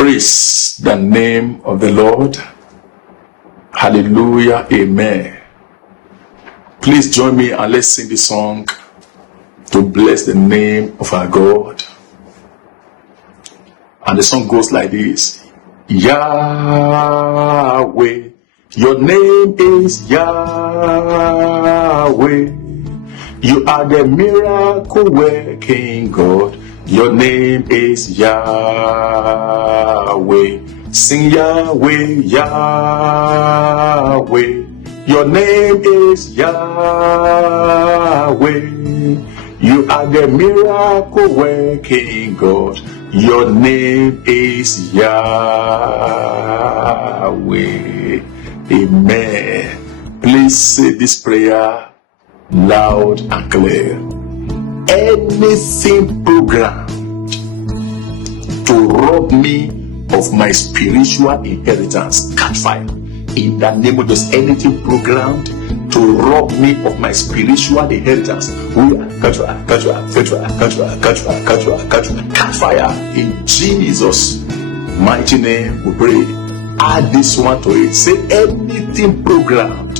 Praise the name of the Lord. Hallelujah. Amen. Please join me and let's sing this song to bless the name of our God. And the song goes like this. Yahweh, your name is Yahweh. You are the miracle working God. Your name is Yahweh. Sing Yahweh, Yahweh. Your name is Yahweh. You are the miracle working God. Your name is Yahweh. Amen. Please say this prayer loud and clear. Anything programmed to rob me of my spiritual inheritance, catch fire. In the name of Jesus, anything programmed to rob me of my spiritual inheritance, catch fire. In Jesus' mighty name we pray. Add this one to it. Say anything programmed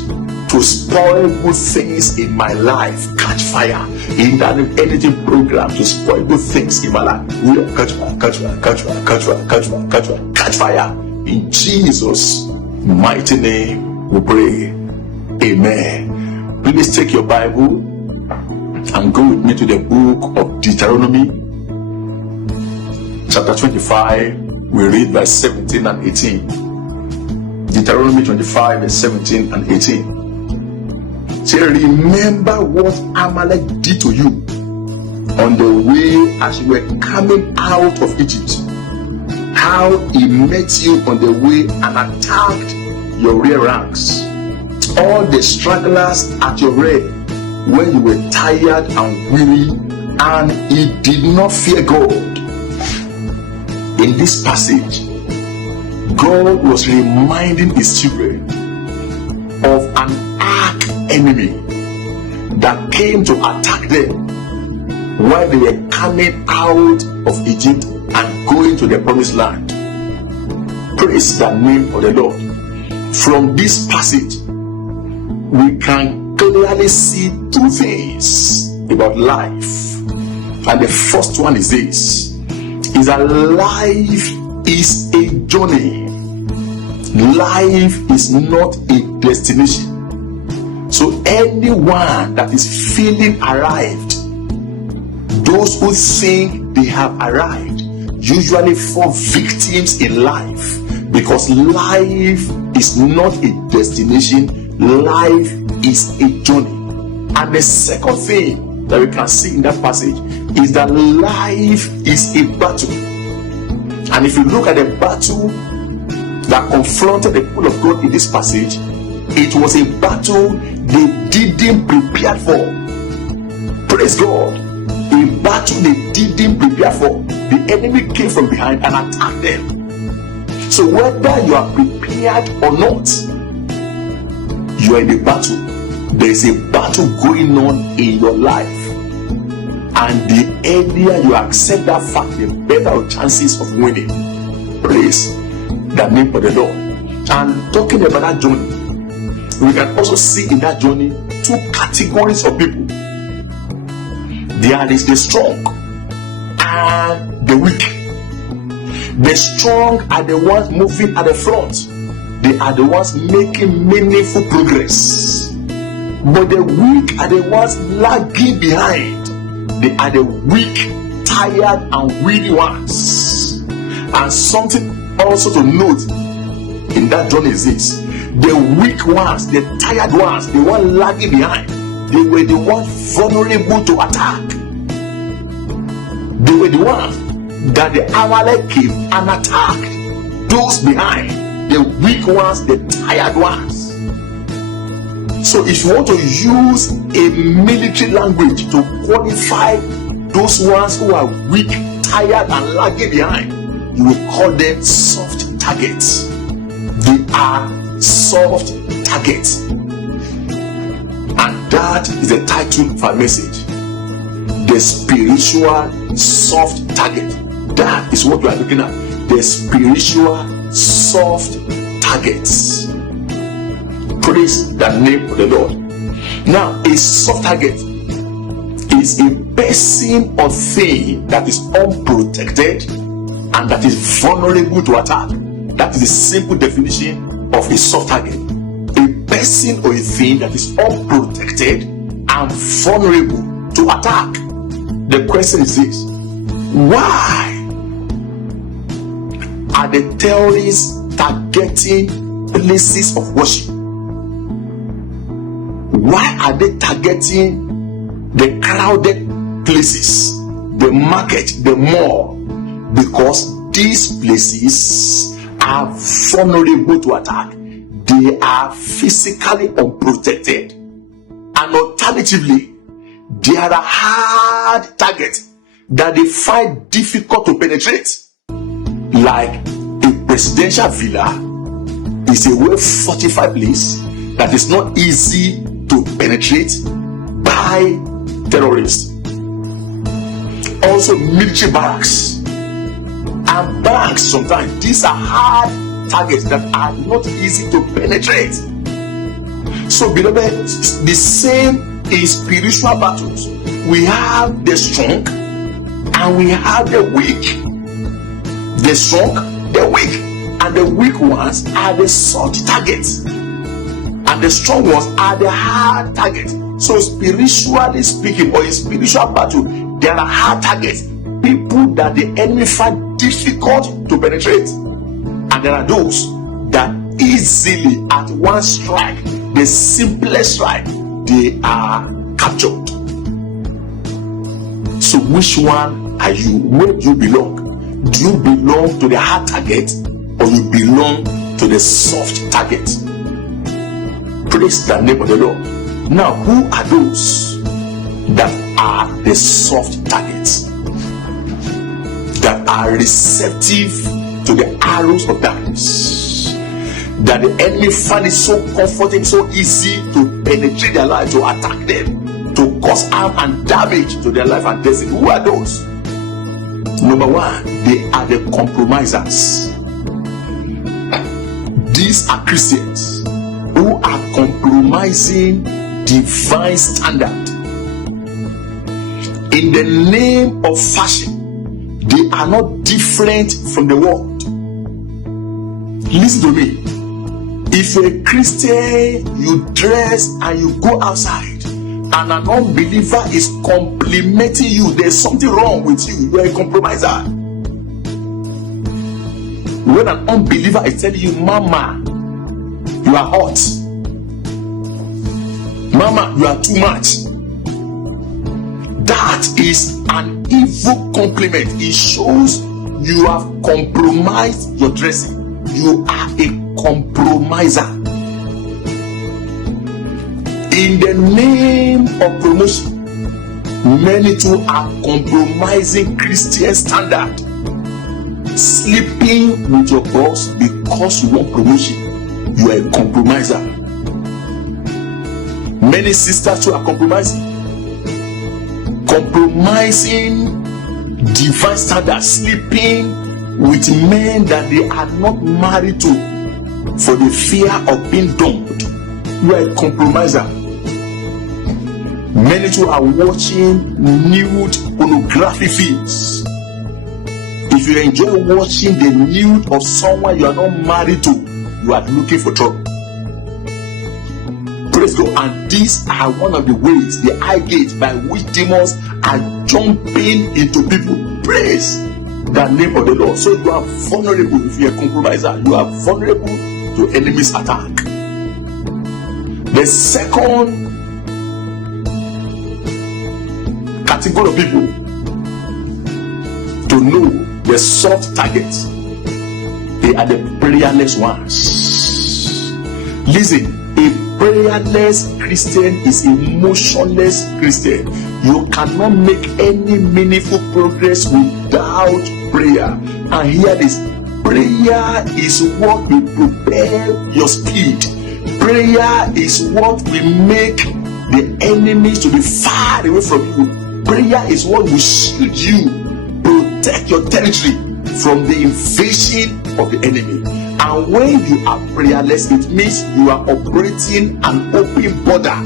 to spoil good things in my life, catch fire. In that anything programmed to spoil good things in my life, catch fire. In Jesus' mighty name we pray. Amen. Please take your Bible and go with me to the book of Deuteronomy, chapter 25. We read verse 17 and 18. Deuteronomy 25, verse 17 and 18. Say, remember what Amalek did to you on the way as you were coming out of Egypt. How he met you on the way and attacked your rear ranks. All the stragglers at your rear when you were tired and weary, and he did not fear God. In this passage, God was reminding his children of an arch enemy that came to attack them while they were coming out of Egypt and going to the promised land. Praise the name of the Lord. From this passage, we can clearly see two things about life. And the first one is this, is that life is a journey. Life is not a destination. So anyone that is feeling arrived, those who think they have arrived, usually fall victims in life, because life is not a destination. Life is a journey. And the second thing that we can see in that passage is that life is a battle. And if you look at the battle that confronted the people of God in this passage, it was a battle they didn't prepare for. Praise God. A battle they didn't prepare for. The enemy came from behind and attacked them. So whether you are prepared or not, you are in a battle. There is a battle going on in your life. And the earlier you accept that fact, the better your chances of winning. Praise the name of the Lord. And talking about that journey, we can also see in that journey two categories of people. There is the strong and the weak. The strong are the ones moving at the front. They are the ones making meaningful progress. But the weak are the ones lagging behind. They are the weak, tired, and weary ones. And something also to note in that journey is this: the weak ones, the tired ones, the ones lagging behind, they were the ones vulnerable to attack. They were the ones that the Amalek came and attacked. Those behind, the weak ones, the tired ones. So if you want to use a military language to qualify those ones who are weak, tired, and lagging behind, you will call them soft targets. They are soft targets. And that is the title of our message. The spiritual soft target. That is what we are looking at. the spiritual soft targets. Praise the name of the Lord. Now, a soft target is a person or thing that is unprotected and that is vulnerable to attack. That is the simple definition of a soft target. A person or a thing that is unprotected and vulnerable to attack. The question is this: why are the terrorists targeting places of worship? Why are they targeting the crowded places, the market, the mall? Because these places are vulnerable to attack. They are physically unprotected. And alternatively, they are a hard target that they find difficult to penetrate. Like a presidential villa is a well-fortified place that is not easy to penetrate by terrorists. Also, military barracks and banks, sometimes these are hard targets that are not easy to penetrate. So, beloved, the same in spiritual battles. We have the strong and we have the weak. The strong, the weak, and the weak ones are the soft targets, and the strong ones are the hard targets. So, spiritually speaking, or in spiritual battle, there are hard targets, people that the enemy find difficult to penetrate, and there are those that easily, at one strike, the simplest strike, they are captured. So, which one are you? Where do you belong? Do you belong to the hard target, or you belong to the soft target? Praise the name of the Lord. Now, who are those that are the soft targets, that are receptive to the arrows of darkness, that the enemy find it so comforting, so easy to penetrate their life, to attack them, to cause harm and damage to their life and destiny? Who are those? Number one, they are the compromisers. These are Christians who are compromising divine standard in the name of fashion. They are not different from the world. Listen to me. If you're a Christian, you dress and you go outside, and an unbeliever is complimenting you, there's something wrong with you. You're a compromiser. When an unbeliever is telling you, Mama, you are hot, Mama, you are too much, that is an evil compliment. It shows you have compromised your dressing. You are a compromiser. In the name of promotion, many too are compromising Christian standard, sleeping with your boss because you want promotion. You are a compromiser. Many sisters too are compromising divine standard, sleeping with men that they are not married to for the fear of being dumped. You are a compromiser. Many too are watching nude pornography films. If you enjoy watching the nude of someone you are not married to, you are looking for trouble. Praise God. And these are one of the ways, the eye gate by which demons are jumping into people. Praise the name of the Lord. So you are vulnerable. If you are a compromiser, you are vulnerable to enemy's attack. The second category of people to know the soft targets, they are the prayerless ones. Listen, a prayerless Christian is a motionless Christian. You cannot make any meaningful progress without prayer. And here this, prayer is what will propel your speed. Prayer is what will make the enemies to be far away from you. Prayer is what will shield you, protect your territory. from the invasion of the enemy. And when you are prayerless, it means you are operating an open border.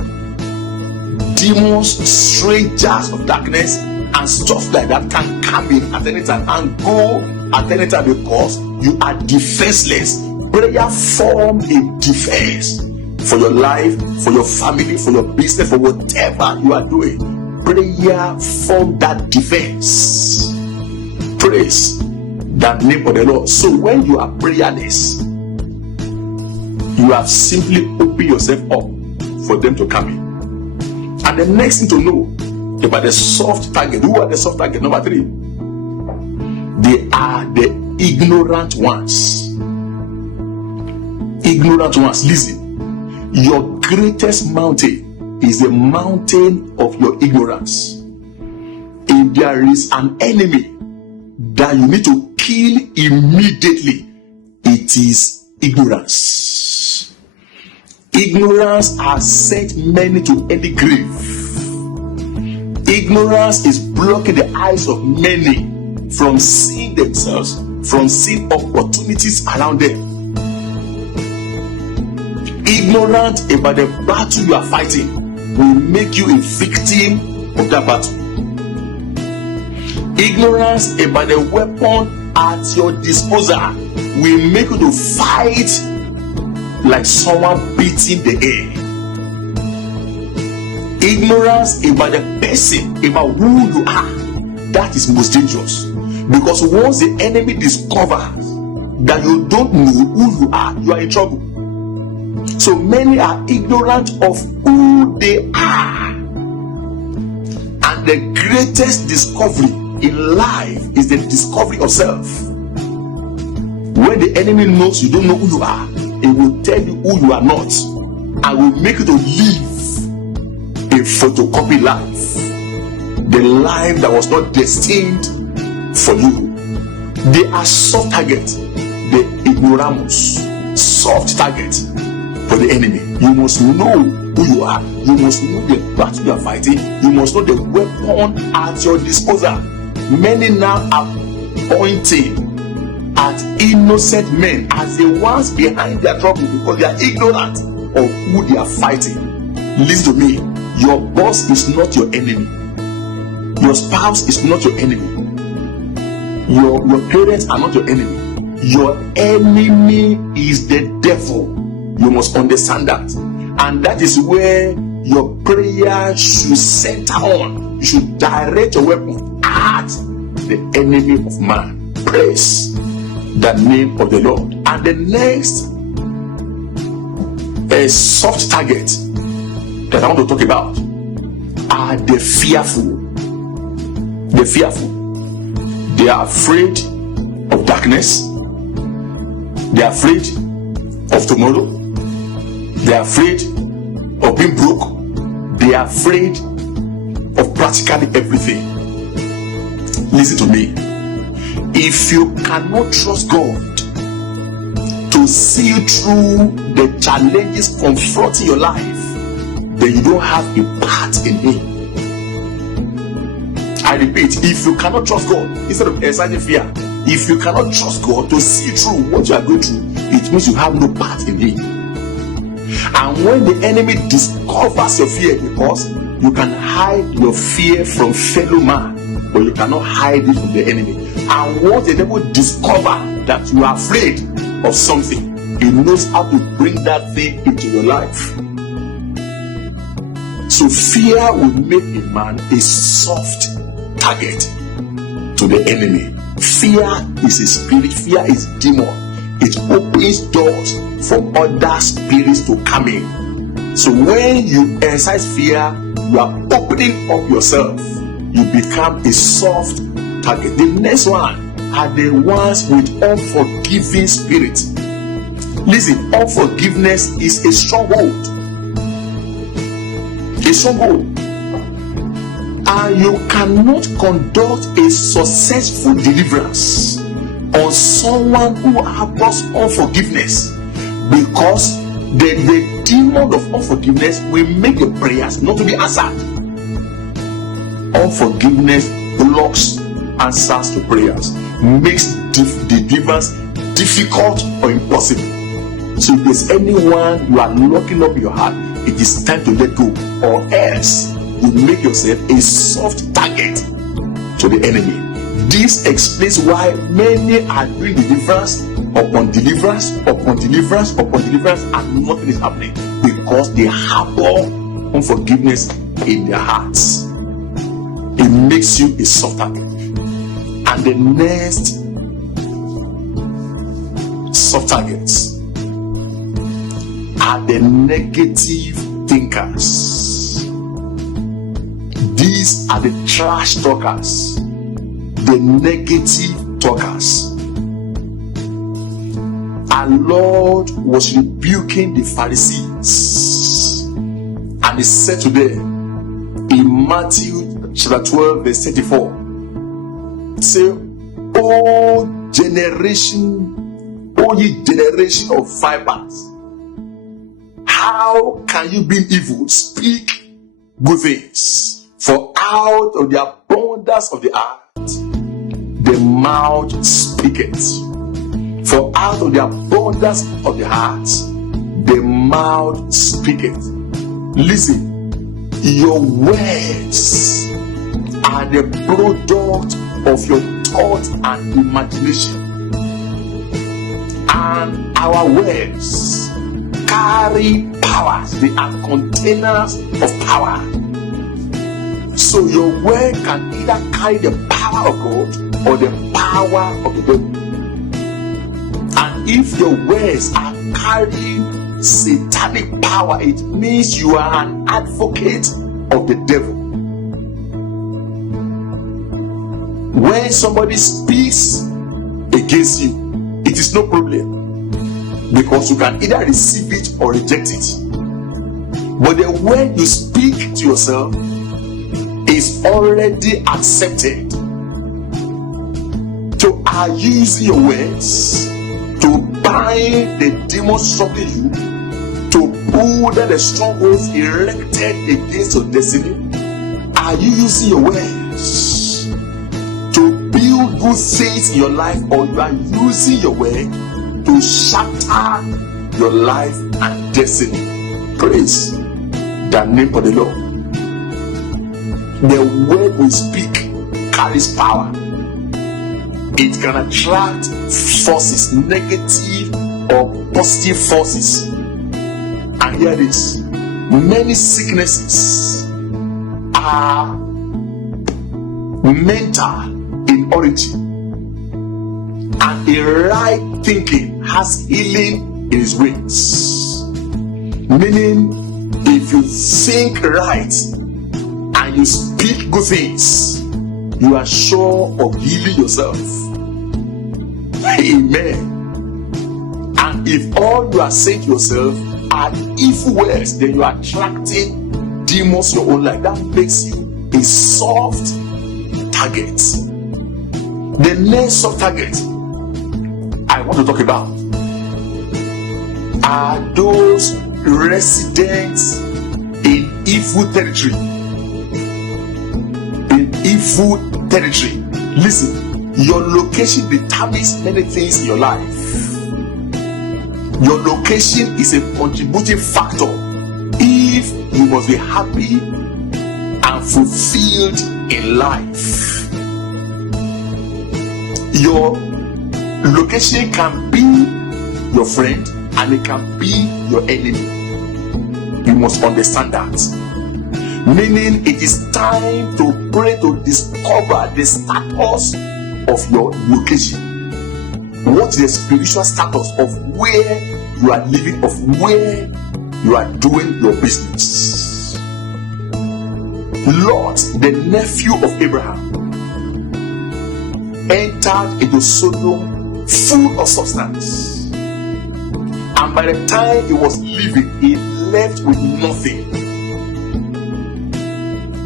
Demons, strangers of darkness, and stuff like that can come in at any time and go at any time because you are defenseless. Prayer forms a defense for your life, for your family, for your business, for whatever you are doing. Prayer forms that defense. Praise that name of the Lord. So when you are prayerless, you have simply opened yourself up for them to come in. And the next thing to know about the soft target. Who are the soft target? Number 3. They are the ignorant ones. Ignorant ones. Listen, your greatest mountain is the mountain of your ignorance. If there is an enemy that you need to kill immediately, it is ignorance. Ignorance has sent many to any grave. Ignorance is blocking the eyes of many from seeing themselves, from seeing opportunities around them. Ignorant about the battle you are fighting will make you a victim of that battle. Ignorance about the weapon at your disposal will make you to fight like someone beating the air. Ignorance about the person, about who you are, that is most dangerous. Because once the enemy discovers that you don't know who you are in trouble. So many are ignorant of who they are. And the greatest discovery in life is the discovery of self. When the enemy knows you don't know who you are, it will tell you who you are not and will make you to live a photocopy life, the life that was not destined for you. They are soft target, the ignoramus, soft target for the enemy. You must know who you are. You must know the battle you are fighting. You must know the weapon at your disposal. Many now are pointing at innocent men as the ones behind their trouble because they are ignorant of who they are fighting. Listen to me. Your boss is not your enemy. Your spouse is not your enemy. Your parents are not your enemy. Your enemy is the devil. You must understand that. And that is where your prayer should center on. You should direct your weapon at the enemy of man. Praise the name of the Lord. And the next soft target that I want to talk about are the fearful. The fearful. They are afraid of darkness. They are afraid of tomorrow. They are afraid of being broke. They are afraid of practically everything. Listen to me. If you cannot trust God to see you through the challenges confronting your life, then you don't have a part in Him. I repeat, if you cannot trust God, instead of exercising fear, if you cannot trust God to see through what you are going through, it means you have no part in Him. And when the enemy discovers your fear, because you can hide your fear from fellow man, but you cannot hide it from the enemy. And once the devil discovers that you are afraid of something, he knows how to bring that thing into your life. So fear will make a man a soft target to the enemy. Fear is a spirit. Fear is demon. It opens doors for other spirits to come in. So when you exercise fear, you are opening up yourself. You become a soft target. The next one are the ones with unforgiving spirit. Listen, unforgiveness is a stronghold. A stronghold. And you cannot conduct a successful deliverance on someone who harbors unforgiveness, because the demon of unforgiveness will make your prayers not to be answered. Unforgiveness blocks answers to prayers. makes the deliverance difficult or impossible. So if there's anyone you are locking up your heart, it is time to let go, or else you make yourself a soft target to the enemy. This explains why many are doing deliverance upon deliverance upon deliverance upon deliverance and nothing is happening, because they harbor unforgiveness in their hearts. It makes you a soft target. And the next soft targets are the negative thinkers. These are the trash talkers, the negative talkers. Our Lord was rebuking the Pharisees, and he said to them in Matthew chapter 12 verse 34, say, O ye generation of vipers, how can you be evil? Speak good things, for out of the abundance of the heart the mouth speaketh. For out of the abundance of the heart the mouth speaketh. Listen, your words are the product of your thought and imagination, and our words carry powers. They are containers of power. So your word can either carry the power of God or the power of the devil. And if your words are carrying satanic power, it means you are an advocate of the devil. When somebody speaks against you, it is no problem, because you can either receive it or reject it. But the word you speak to yourself is already accepted. So are you using your words to bind the demons troubling you, to pull down the strongholds erected against your destiny? Are you using your words to build good things in your life, or you are using your word to shatter your life and destiny? Praise the name of the Lord. The word we speak carries power. It can attract forces, negative or positive forces. And here it is. Many sicknesses are mental in origin, and a right thinking has healing in its wings. Meaning, if you think right and you speak good things, you are sure of healing yourself. Amen. And if all you are saying to yourself are evil words, then you are attracting demons to your own life. That makes you a soft target. The next soft target I want to talk about are those residents in evil territory. In evil territory. Listen, your location determines many things in your life. Your location is a contributing factor if you must be happy and fulfilled in life. Your location can be your friend and it can be your enemy. You must understand that. Meaning, it is time to pray to discover the status of your location. What is the spiritual status of where you are living, of where you are doing your business? Lot, the nephew of Abraham, entered into Sodom full of substance, and by the time he was leaving, he left with nothing.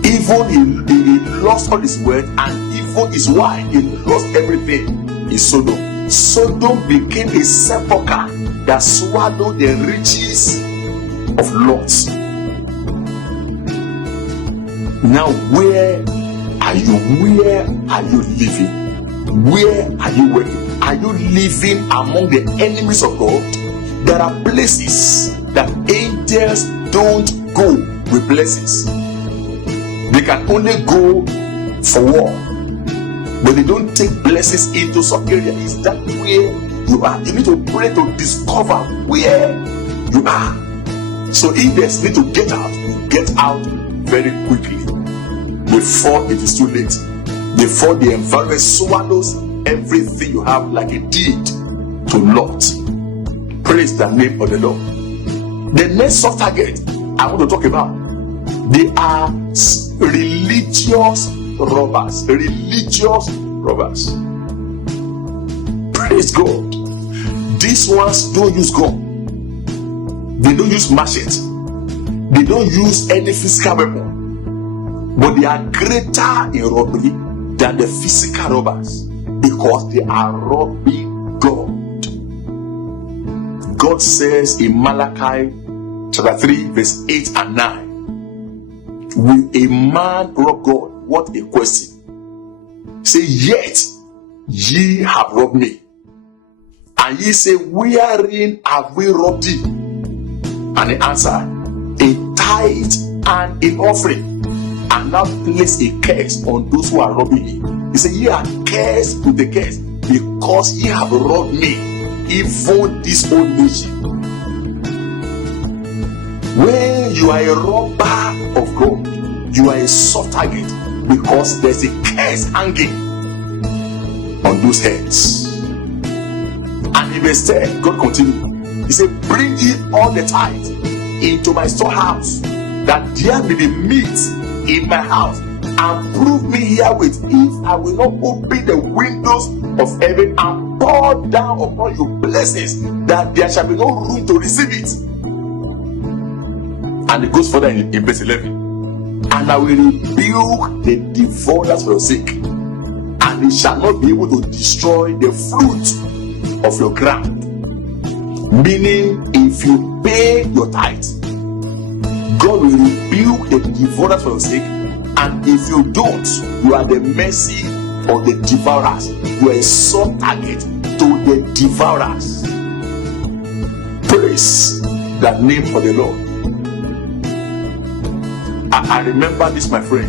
Even he lost all his wealth, and even his wife, he lost everything in Sodom. Sodom became a sepulchre that swallowed the riches of Lot. Now, where are you? Where are you living? Where are you working? Are you living among the enemies of God? There are places that angels don't go with blessings. They can only go for war, but they don't take blessings into some area. Is that where you are? You need to pray to discover where you are. So if there's need to get out, you get out very quickly before it is too late, before the environment swallows everything you have like it did to Lot. Praise the name of the Lord. The next soft target I want to talk about, they are religious robbers. Religious robbers. Praise God. These ones don't use gun. They don't use machete. They don't use any physical weapon. But they are greater in robbery than the physical robbers, because they are robbing God. God says in Malachi chapter 3 verse 8 and 9, will a man rob God? What a question. Say, yet ye have robbed me. And ye say, wherein have we robbed thee? And he answered, in tithe and in offering. And now place a curse on those who are robbing him. He said, ye are cursed with the curse, because ye have robbed me, even this whole nation. When you are a robber of God, you are a soft target, because there's a curse hanging on those heads. And in verse 10, God continued. He said, bring ye all the tithe into my storehouse, that there may be meat in my house, and prove me herewith, if I will not open the windows of heaven and pour down upon you blessings, that there shall be no room to receive it. And it goes further in verse 11. And I will rebuke the devourers for your sake, and they shall not be able to destroy the fruit of your ground. Meaning, if you pay your tithe, God will rebuke the devourers for your sake, and if you don't, you are the mercy of the devourers. You are a soft target to the devourers. Praise the name of the Lord. I remember this, my friend.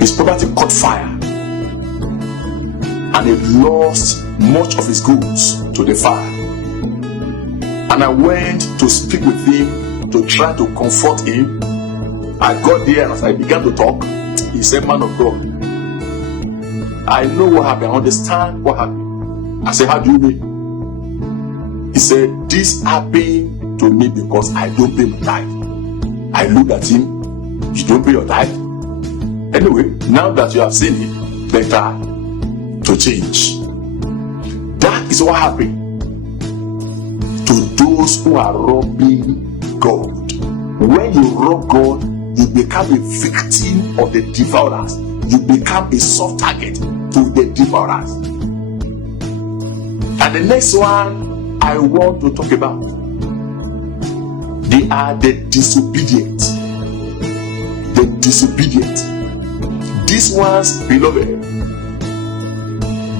His property caught fire, and he lost much of his goods to the fire. And I went to speak with him to try to comfort him. I got there, and as I began to talk, he said, man of God, I know what happened, I understand what happened. I said, how do you mean? He said, this happened to me because I don't pay my tithe. I looked at him, you don't pay your tithe? Anyway, now that you have seen it, better to change. That is what happened to those who are robbing God. When you rob God, you become a victim of the devourers. You become a soft target to the devourers. And the next one I want to talk about, they are the disobedient. The disobedient. These ones, beloved,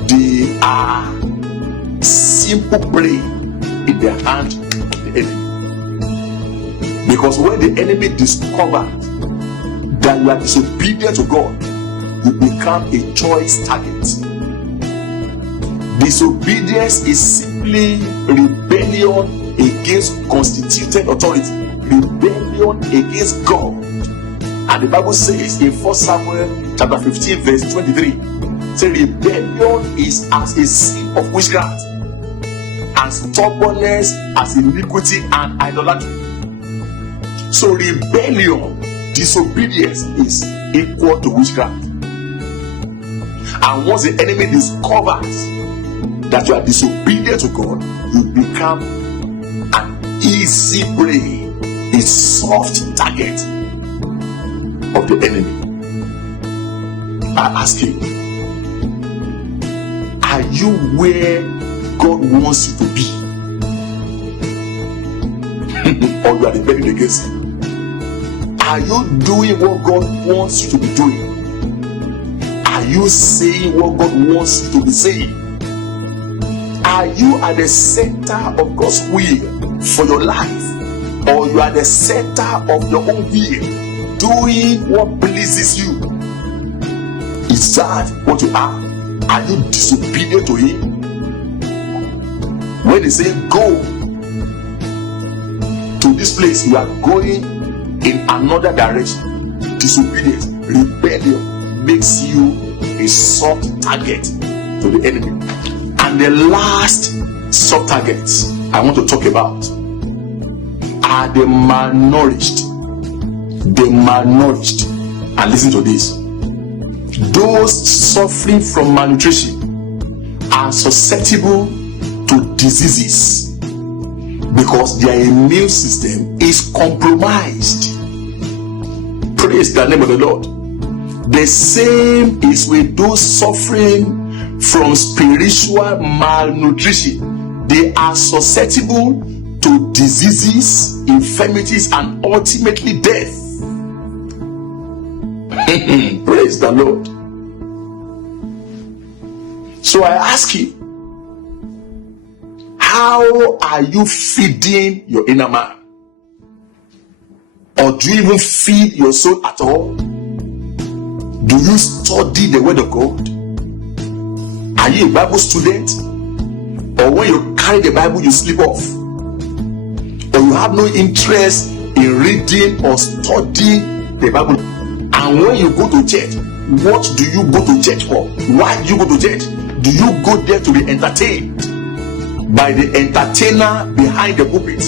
they are simple prey in the hand of the enemy. Because when the enemy discovers that you are disobedient to God, you become a choice target. Disobedience is simply rebellion against constituted authority, rebellion against God. And the Bible says in 1 Samuel chapter 15 verse 23, say rebellion is as a sin of witchcraft, and stubbornness as iniquity and idolatry. So rebellion, disobedience is equal to witchcraft. And once the enemy discovers that you are disobedient to God, you become an easy prey, a soft target of the enemy. I ask you, are you where God wants you to be? Or you are rebelling against him? Are you doing what God wants you to be doing? Are you saying what God wants you to be saying? Are you at the center of God's will for your life? Or you are the center of your own will, doing what pleases you? Is that what you are? Are you disobedient to Him? When they say go to this place, you are going in another direction. Disobedience, rebellion makes you a soft target to the enemy. And the last soft targets I want to talk about are the malnourished. The malnourished. And listen to this. Those suffering from malnutrition are susceptible to diseases because their immune system is compromised. Praise the name of the Lord. The same is with those suffering from spiritual malnutrition. They are susceptible to diseases, infirmities, and ultimately death. Praise the Lord. So I ask you, how are you feeding your inner man? Or do you even feed your soul at all? Do you study the word of God? Are you a Bible student? Or when you carry the Bible, you sleep off? Or you have no interest in reading or studying the Bible? And when you go to church, what do you go to church for? Why do you go to church? Do you go there to be entertained by the entertainer behind the pulpit,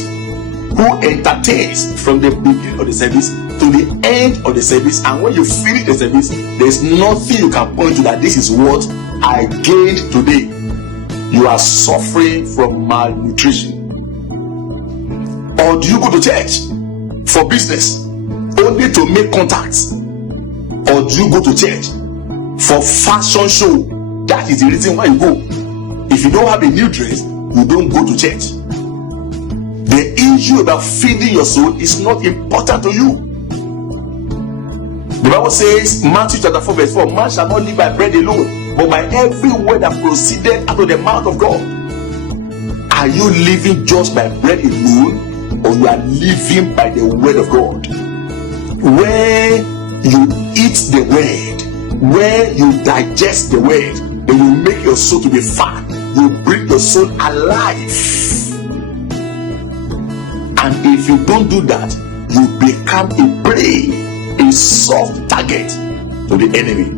who entertains from the beginning of the service to the end of the service? And when you finish the service, there's nothing you can point to that this is what I gained today. You are suffering from malnutrition. Or do you go to church for business only to make contacts? Or do you go to church for fashion show? That is the reason why you go. If you don't have a new dress, you don't go to church. The issue about feeding your soul is not important to you. The Bible says, Matthew chapter 4 verse 4, man shall not live by bread alone, but by every word that proceeded out of the mouth of God. Are you living just by bread alone, or you are living by the word of God? Where you eat the word, where you digest the word, and you make your soul to be fat, you bring your soul alive. And if you don't do that, you become a prey, a soft target to the enemy.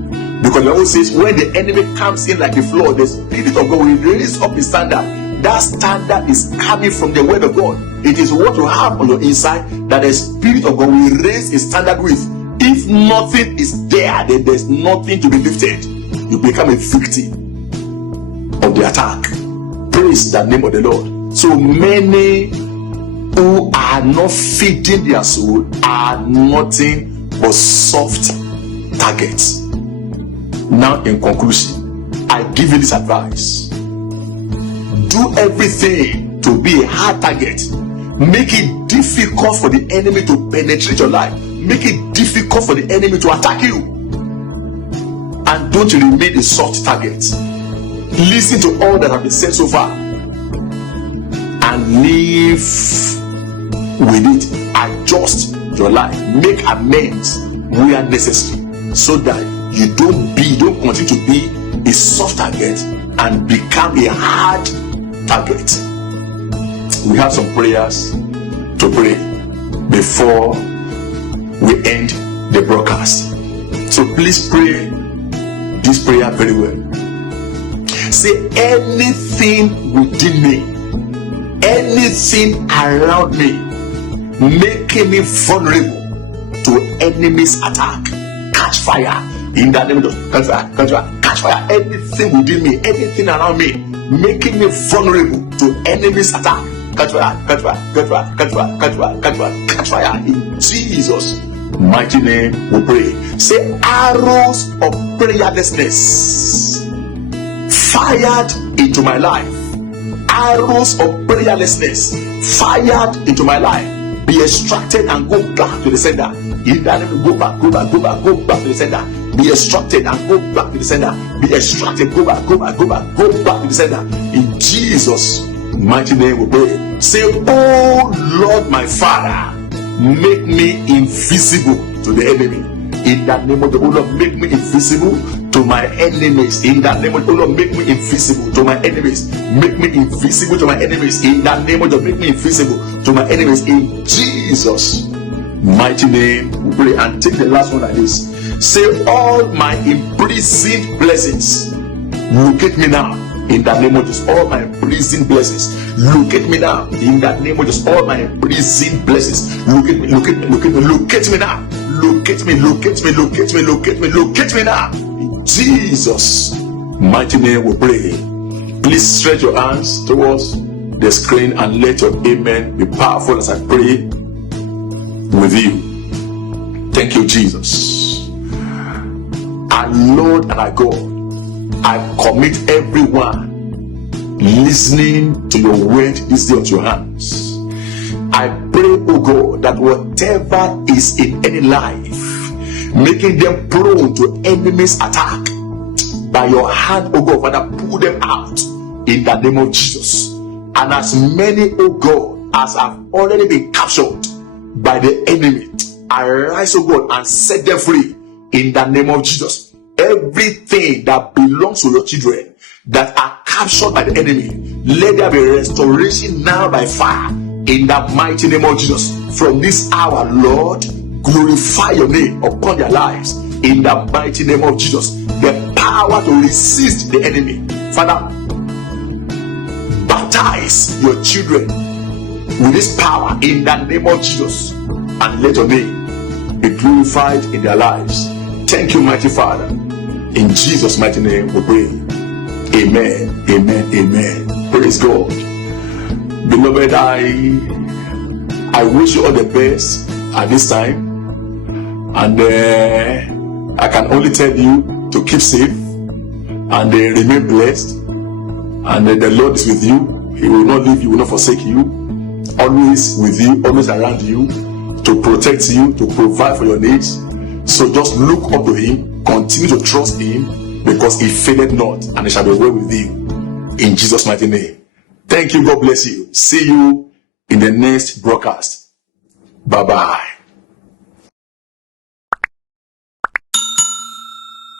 Because the Bible says, when the enemy comes in like a flood, the Spirit of God will raise up a standard. That standard is coming from the word of God. It is what you have on your inside that the Spirit of God will raise a standard with. If nothing is there, then there's nothing to be lifted. You become a victim of the attack. Praise the name of the Lord. So many who are not feeding their soul are nothing but soft targets. Now, in conclusion, I give you this advice. Do everything to be a hard target. Make it difficult for the enemy to penetrate your life. Make it difficult for the enemy to attack you. And don't remain a soft target. Listen to all that have been said so far and live with it. Adjust your life. Make amends where necessary, so that you don't continue to be a soft target and become a hard target. We have some prayers to pray before we end the broadcast. So please pray this prayer very well. Say, anything within me, anything around me, making me vulnerable to enemy's attack, catch fire in the name of Jesus. Catch fire. Anything within me, anything around me, making me vulnerable to enemy's attack, catch fire, catch fire, catch fire, catch fire, catch fire, catch fire, catch fire. In Jesus' mighty name we pray. Say, arrows of prayerlessness fired into my life. Arrows of prayerlessness fired into my life. Be extracted and go back to the sender. In that name, go back to the sender. be extracted and go back to the sender. Be extracted, go back to the sender. In Jesus' mighty name we pray. Say, oh Lord my Father, make me invisible to the enemy. In the name of the Lord, make me invisible to my enemies. In the name of the Lord, make me invisible to my enemies. Make me invisible to my enemies. In the name of the Lord, make me invisible to my enemies. In Jesus' mighty name we pray. And take the last one like this. Say, all my imprisoned blessings, locate me now. In the name of Jesus, all my imprisoned blessings, locate me now. In the name of Jesus, all my imprisoned blessings, locate me now. Locate me now. In Jesus' mighty name we pray. Please stretch your hands towards the screen and let your amen be powerful as I pray with you. Thank you, Jesus. Our Lord and our God, I commit everyone listening to your word this day into your hands. I pray, oh God, that whatever is in any life making them prone to enemies' attack, by your hand, oh God, Father, pull them out in the name of Jesus. And as many, oh God, as have already been captured by the enemy, arise, oh God, and set them free in the name of Jesus. Everything that belongs to your children that are captured by the enemy, let there be restoration now by fire in the mighty name of Jesus. From this hour, Lord, glorify your name upon their lives in the mighty name of Jesus. The power to resist the enemy, Father, baptize your children with this power in the name of Jesus, and let your name be glorified in their lives. Thank you, mighty Father. In Jesus' mighty name we pray. Amen. Praise God. Beloved, I wish you all the best at this time, and I can only tell you to keep safe and remain blessed, and the Lord is with you. He will not leave you, will not forsake you. Always with you, always around you, to protect you, to provide for your needs. So just look up to him, continue to trust him, because he faileth not, and it shall be well with you. In Jesus' mighty name. Thank you. God bless you. See you in the next broadcast. Bye-bye.